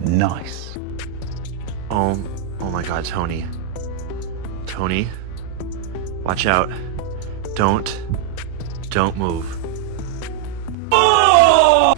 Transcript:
Nice. Oh my God, Tony. Tony, watch out. Don't move. Oh!